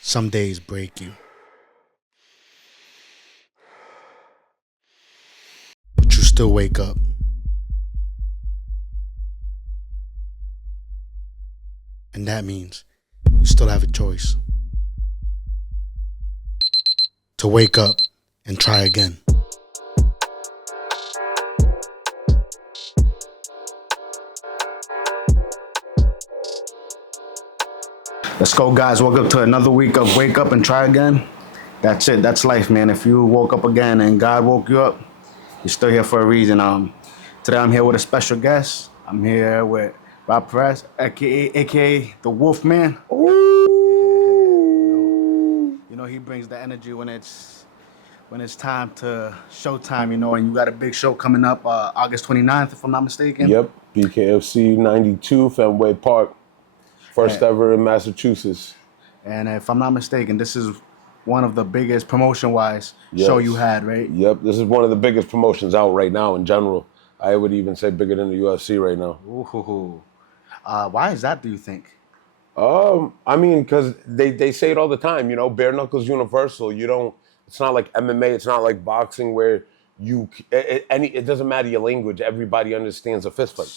Some days break you, but you still wake up. And that means you still have a choice to wake up and try again. Let's go, guys. Welcome to another week of Wake Up and Try Again. That's it. That's life, man. If you woke up again and God woke you up, you're still here for a reason. Today I'm here with a special guest. I'm here with Rob Perez, aka the Wolf Man. He brings the energy when it's time to showtime. And you got a big show coming up August 29th, if I'm not mistaken. Yep, BKFC 92, Fenway Park, first Yeah. ever in Massachusetts. And if I'm not mistaken, this is one of the biggest promotion-wise show Yes. you had, right? Yep, this is one of the biggest promotions out right now in general. I would even say bigger than the UFC right now. Ooh. Why is that, do you think? I mean, because they say it all the time, bare knuckles universal. It's not like MMA, it's not like boxing where it doesn't matter your language, everybody understands a fist fight.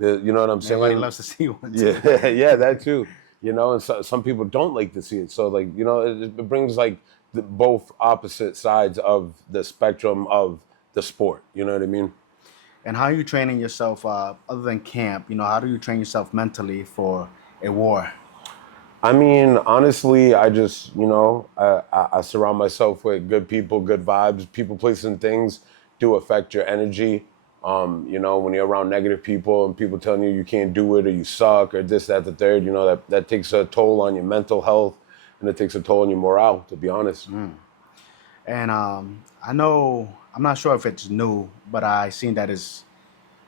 You know what I'm saying? Everybody loves to see one. Yeah, yeah, that too. And some people don't like to see it. So, it brings both opposite sides of the spectrum of the sport. You know what I mean? And how are you training yourself, other than camp? How do you train yourself mentally for a war? I mean, honestly, I just, I surround myself with good people, good vibes. People, places, and things do affect your energy. When you're around negative people and people telling you can't do it or you suck or this, that, the third, that takes a toll on your mental health and it takes a toll on your morale, to be honest. And I know, I'm not sure if it's new, but I seen that it's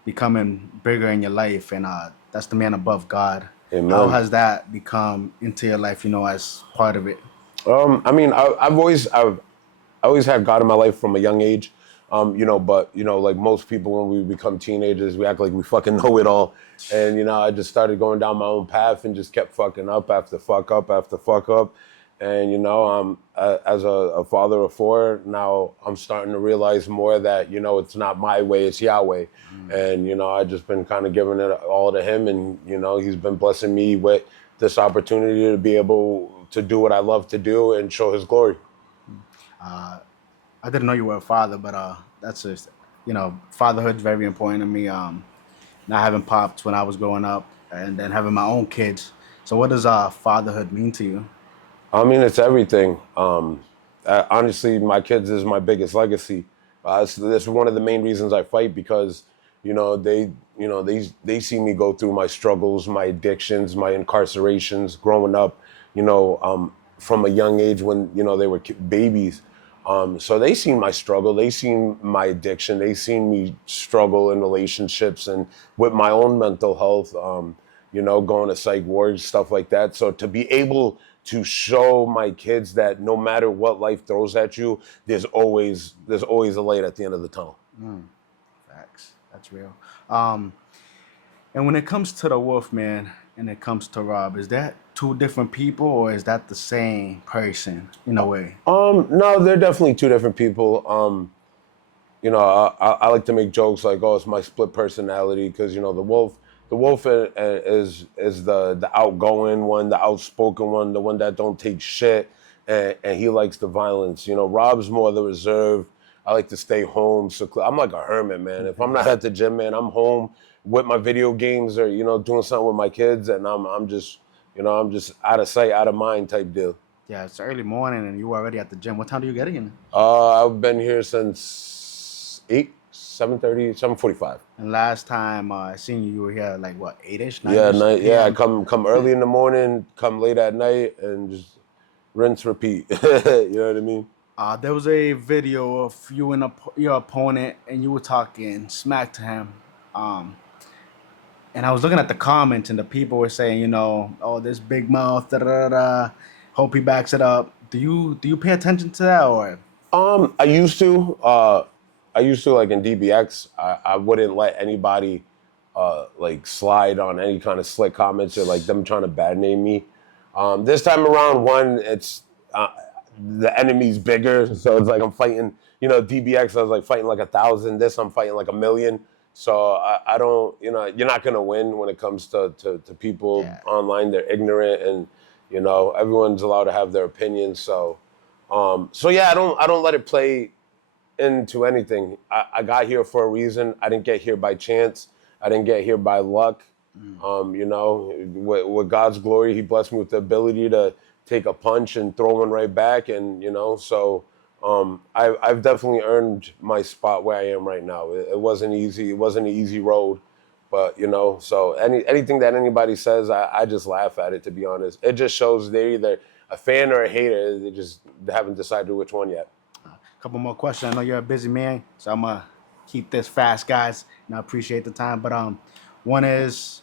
becoming bigger in your life, and that's the man above God. Amen. How has that become into your life, as part of it? I mean, I've always had God in my life from a young age. But like most people, when we become teenagers, we act like we fucking know it all. And I just started going down my own path and just kept fucking up after fuck up after fuck up. And as a father of four, now I'm starting to realize more that it's not my way, it's Yahweh. And I just been kind of giving it all to Him, and He's been blessing me with this opportunity to be able to do what I love to do and show His glory. I didn't know you were a father, but that's just, fatherhood's very important to me. Not having pops when I was growing up, and then having my own kids. So, what does fatherhood mean to you? I mean, it's everything. Honestly, my kids is my biggest legacy. That's one of the main reasons I fight, because, they see me go through my struggles, my addictions, my incarcerations, growing up, from a young age when, they were babies. So they seen my struggle, they seen my addiction, they seen me struggle in relationships and with my own mental health, going to psych wards, stuff like that. So to be able to show my kids that no matter what life throws at you, there's always a light at the end of the tunnel. Facts. That's real. And when it comes to the Wolfman and it comes to Rob, is that two different people, or is that the same person in a way? No, they're definitely two different people. I like to make jokes like, oh, it's my split personality, because the wolf is the outgoing one, the outspoken one, the one that don't take shit, and he likes the violence. Rob's more the reserve. I like to stay home. So I'm like a hermit, man. If I'm not at the gym, man, I'm home with my video games or doing something with my kids, and I'm just out of sight, out of mind type deal. Yeah, it's early morning and you were already at the gym. What time do you get in? I've been here since 7:30, 7:45. And last time I seen you, you were here like what, 8-ish, 9-ish? Yeah, night. Yeah, I come early in the morning, come late at night, and just rinse, repeat. You know what I mean? There was a video of you and your opponent, and you were talking smack to him. And I was looking at the comments, and the people were saying, oh, this big mouth, da da da da. Hope he backs it up. Do you pay attention to that, or? I used to. Like in DBX, I wouldn't let anybody slide on any kind of slick comments or like them trying to bad name me. This time around, it's the enemy's bigger, so it's like I'm fighting. DBX, I was like fighting like 1,000. This, I'm fighting like 1,000,000. So I don't, you're not gonna win when it comes to people online. They're ignorant, and everyone's allowed to have their opinions. So, yeah, I don't let it play into anything. I got here for a reason. I didn't get here by chance. I didn't get here by luck. With God's glory, He blessed me with the ability to take a punch and throw one right back, and so I've definitely earned my spot where I am right now. It wasn't easy. It wasn't an easy road, but so anything that anybody says, I just laugh at it. To be honest, it just shows they're either a fan or a hater. They just haven't decided which one yet. Couple more questions. I know you're a busy man, so I'm gonna keep this fast, guys, and I appreciate the time. But one is,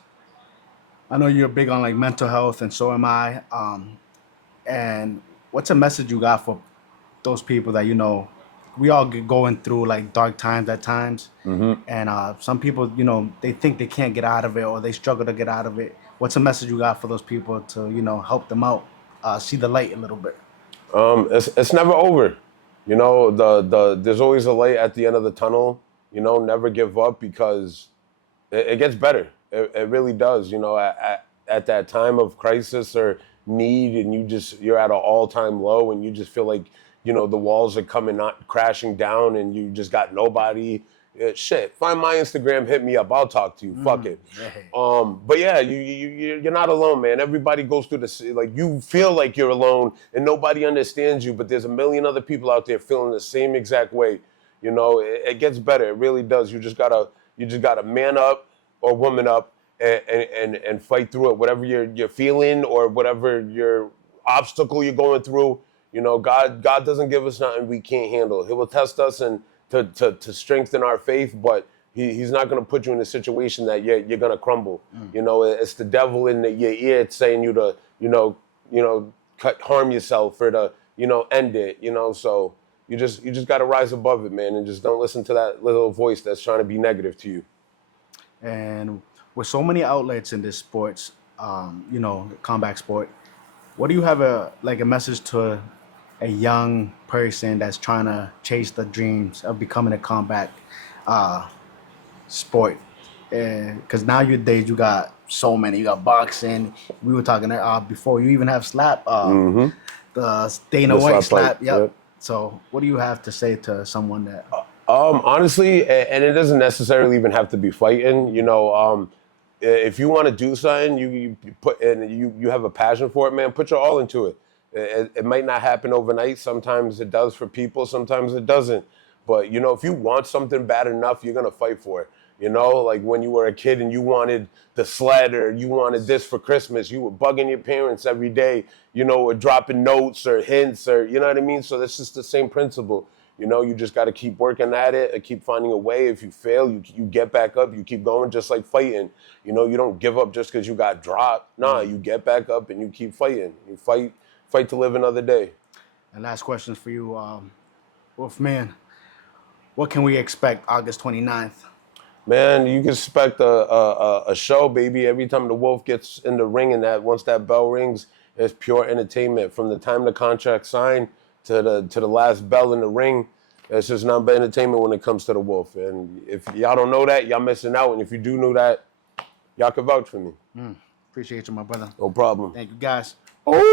I know you're big on like mental health, and so am I. And what's a message you got for those people that we all get going through like dark times at times, and some people they think they can't get out of it or they struggle to get out of it. What's a message you got for those people to help them out, see the light a little bit? It's never over. There's always a light at the end of the tunnel. Never give up, because it gets better. It really does. At that time of crisis or need, and you're at an all-time low, and you just feel like the walls are not crashing down, and you just got nobody. Shit, find my Instagram, hit me up, I'll talk to you. Fuck it. But yeah, you're not alone, man. Everybody goes through this. Like, you feel like you're alone and nobody understands you, but there's a million other people out there feeling the same exact way. It gets better. It really does. You just gotta man up or woman up and fight through it. Whatever you're feeling or whatever your obstacle you're going through, God doesn't give us nothing we can't handle. He will test us and to strengthen our faith, but he's not going to put you in a situation that you're going to crumble. It's the devil in your ear. It's saying you to harm yourself or to end it. So you just got to rise above it, man, and just don't listen to that little voice that's trying to be negative to you. And with so many outlets in this sports, combat sport, what do you have a message to a young person that's trying to chase the dreams of becoming a combat sport? Because nowadays you got so many. You got boxing. We were talking before. You even have slap. The Dana White slap. Yep. So what do you have to say to someone that? Honestly, and it doesn't necessarily even have to be fighting. If you want to do something, you put and you have a passion for it, man. Put your all into it. It might not happen overnight. Sometimes it does for people. Sometimes it doesn't. But if you want something bad enough, you're gonna fight for it. Like when you were a kid and you wanted the sled or you wanted this for Christmas, you were bugging your parents every day. Or dropping notes or hints or what I mean. So that's just the same principle. You just got to keep working at it and keep finding a way. If you fail, you get back up. You keep going, just like fighting. You don't give up just because you got dropped. Nah, you get back up and you keep fighting. You fight to live another day. And last question for you, Wolfman. What can we expect August 29th? Man, you can expect a show, baby. Every time the Wolf gets in the ring, and once that bell rings, it's pure entertainment. From the time the contract signed to the last bell in the ring, it's just nothing but entertainment when it comes to the Wolf. And if y'all don't know that, y'all missing out. And if you do know that, y'all can vouch for me. Appreciate you, my brother. No problem. Thank you, guys. Oh.